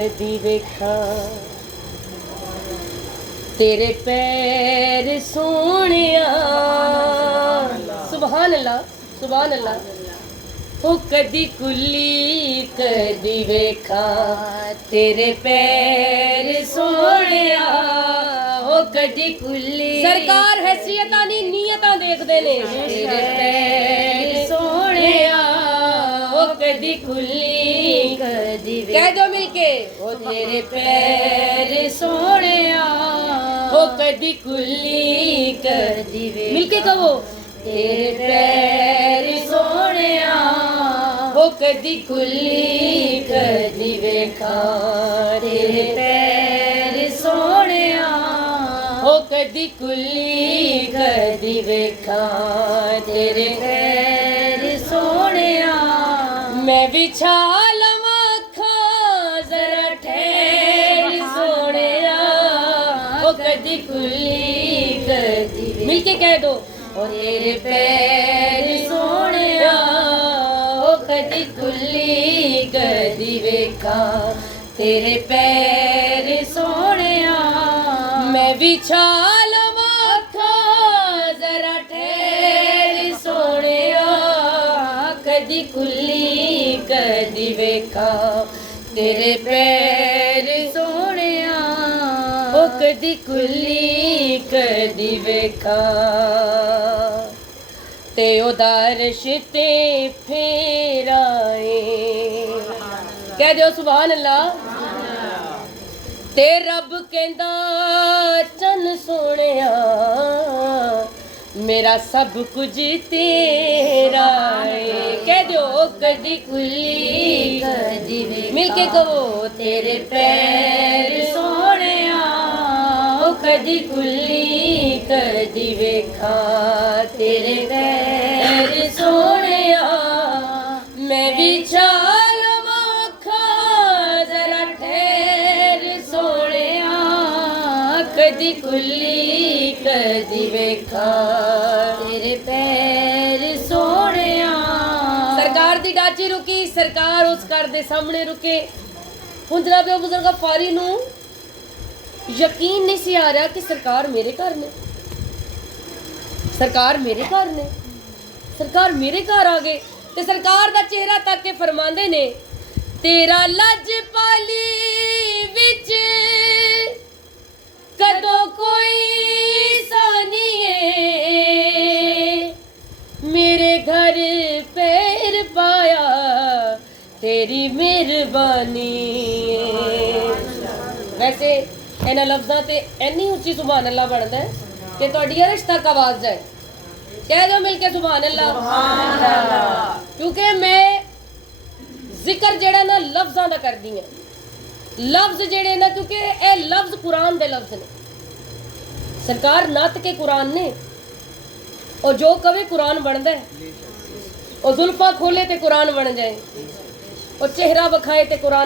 दी वेखा तेरे पैर सोहणिया। सुभान अल्लाह, सुभान अल्लाह। ओ कदी कुली कदी वेखा तेरे पैर सोहणिया। ओ कदी कुली सरकार हैसियतां दी नीयतां देखदे ने। तेरे पैर सोहणिया ओ कदी कुली कदी कह दो मिलके ओ तेरे पैर सोहणिया ओ कदी कुली कदी वे मिलके कहो तेरे पैर सोहणिया ओ कदी कुली कदी वेखा तेरे पैर सोहणिया ओ कदी कुली कदी वेखा तेरे पैर सोहणिया। मैं बिछा लवां अखां जरा ठहर सोहणिया ओ कदी कुली कदी मिलके कह दो और तेरे पैर सोहणिया ओ कदी कुली कदी वेखा तेरे पैर सोहणिया। मैं बिछा लवां अखां जरा ठहर सोहणिया कदी कुली कदी वेखा तेरे पैर सोहणिया ओ कदी कुली कदी वेखा। ते ओदा अर्श ते फेराए कह दियो सुभान अल्लाह। ते रब कहंदा चन सोहणिया मेरा सब कुछ तेरा है। कह दो कदी कुली कदी मिलके कहो तेरे पैर सोहणिया ओ कदी कुली कदी वेखा तेरे पैर सोहणिया। मैं बिछा लवां अखां जरा ठहर सोहणिया कदी कुली कदी वेखा तेरे पैर सोहणिया। सरकार दी डाची रुकी, सरकार उस घर दे सामने रुके। हुण जनाब बुजुर्ग फारी नूं यकीन नहीं सी आ रहा कि सरकार मेरे घर ने, सरकार मेरे घर ने, सरकार मेरे घर आ गए। ते सरकार दा चेहरा तक के फरमांदे ने तेरा लजपाली विच कदों कोई सानिए मेरे घर पैर पाया तेरी मेहरबानी। वैसे इन्हां लफ्ज़ां ते इन्नी उच्ची सुभान अल्लाह बनदा है कि तुहाडी अर्श तक आवाज़ जाए। कह दो मिलके सुभान अल्लाह। क्योंकि मैं जिक्र जेड़ा ना लफ्ज़ां दा करदी हां, लफ्ज़ जेड़े ना क्योंकि ये लफ्ज़ कुरान दे लफ्ज़ ने। सरकार नत के कुरान ने और जो कवे कुरान बनता है और जुल्फा खोले ते कुरान बन जाए और चेहरा बखाए ते कुरान